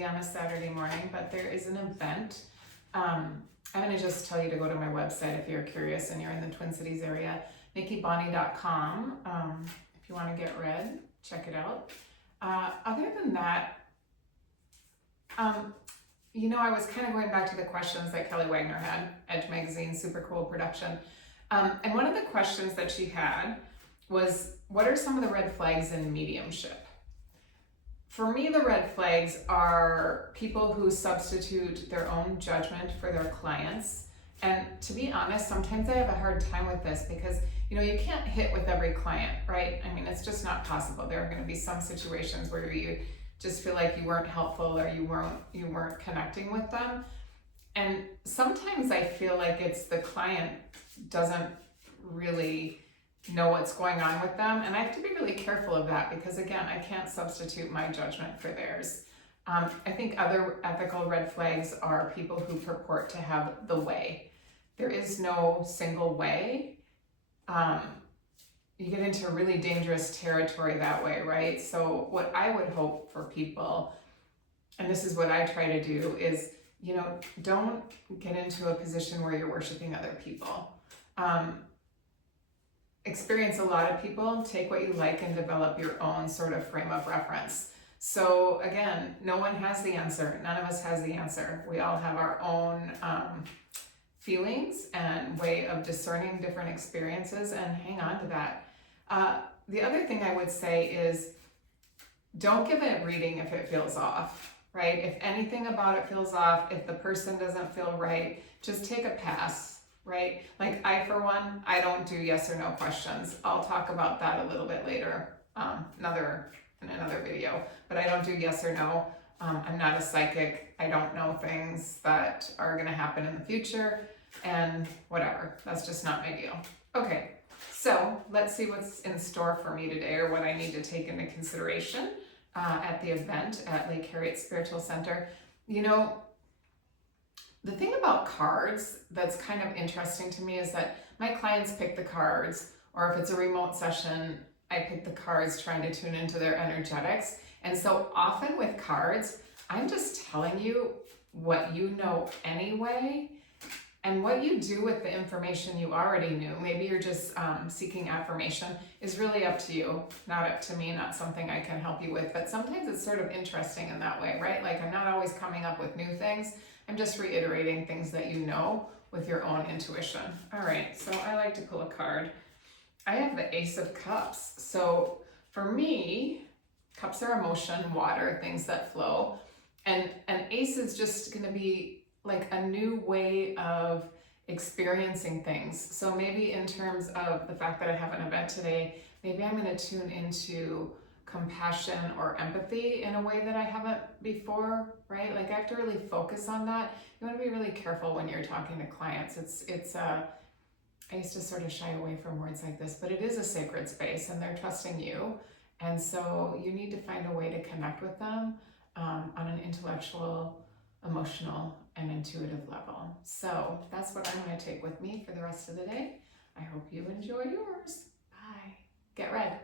be on a Saturday morning, but there is an event. I'm going to just tell you to go to my website if you're curious and you're in the Twin Cities area, NikkiBonnie.com. If you want to get read, check it out. Other than that, I was kind of going back to the questions that Kelly Wagner had, Edge Magazine, super cool production. And one of the questions that she had was, what are some of the red flags in mediumship? For me, the red flags are people who substitute their own judgment for their clients. And to be honest, sometimes I have a hard time with this because, you can't hit with every client, right? I mean, it's just not possible. There are going to be some situations where you just feel like you weren't helpful or you weren't connecting with them. And sometimes I feel like it's the client doesn't really know what's going on with them. And I have to be really careful of that because, again, I can't substitute my judgment for theirs. I think other ethical red flags are people who purport to have the way. There is no single way. You get into really dangerous territory that way, right? So what I would hope for people, and this is what I try to do, is, don't get into a position where you're worshiping other people. Experience a lot of people, take what you like and develop your own sort of frame of reference. So again, no one has the answer. None of us has the answer. We all have our own feelings and way of discerning different experiences, and hang on to that. The other thing I would say is, don't give a reading if it feels off, right? If anything about it feels off, if the person doesn't feel right, just take a pass. Right? Like I, for one, I don't do yes or no questions. I'll talk about that a little bit later, in another video, but I don't do yes or no. I'm not a psychic. I don't know things that are going to happen in the future and whatever. That's just not my deal. Okay. So let's see what's in store for me today, or what I need to take into consideration, at the event at Lake Harriet Spiritual Center. The thing about cards that's kind of interesting to me is that my clients pick the cards, or if it's a remote session, I pick the cards trying to tune into their energetics. And so often with cards, I'm just telling you what you know anyway, and what you do with the information you already knew. Maybe you're just seeking affirmation, is really up to you, not up to me, not something I can help you with. But sometimes it's sort of interesting in that way, right? Like I'm not always coming up with new things. I'm just reiterating things that you know with your own intuition. All right, so I like to pull a card. I have the Ace of Cups. So for me, cups are emotion, water, things that flow. And an ace is just going to be like a new way of experiencing things. So maybe in terms of the fact that I have an event today, maybe I'm going to tune into compassion or empathy in a way that I haven't before, right? Like I have to really focus on that. You want to be really careful when you're talking to clients. I used to sort of shy away from words like this, but it is a sacred space and they're trusting you. And so you need to find a way to connect with them on an intellectual, emotional, and intuitive level. So that's what I'm going to take with me for the rest of the day. I hope you enjoy yours. Bye. Get read.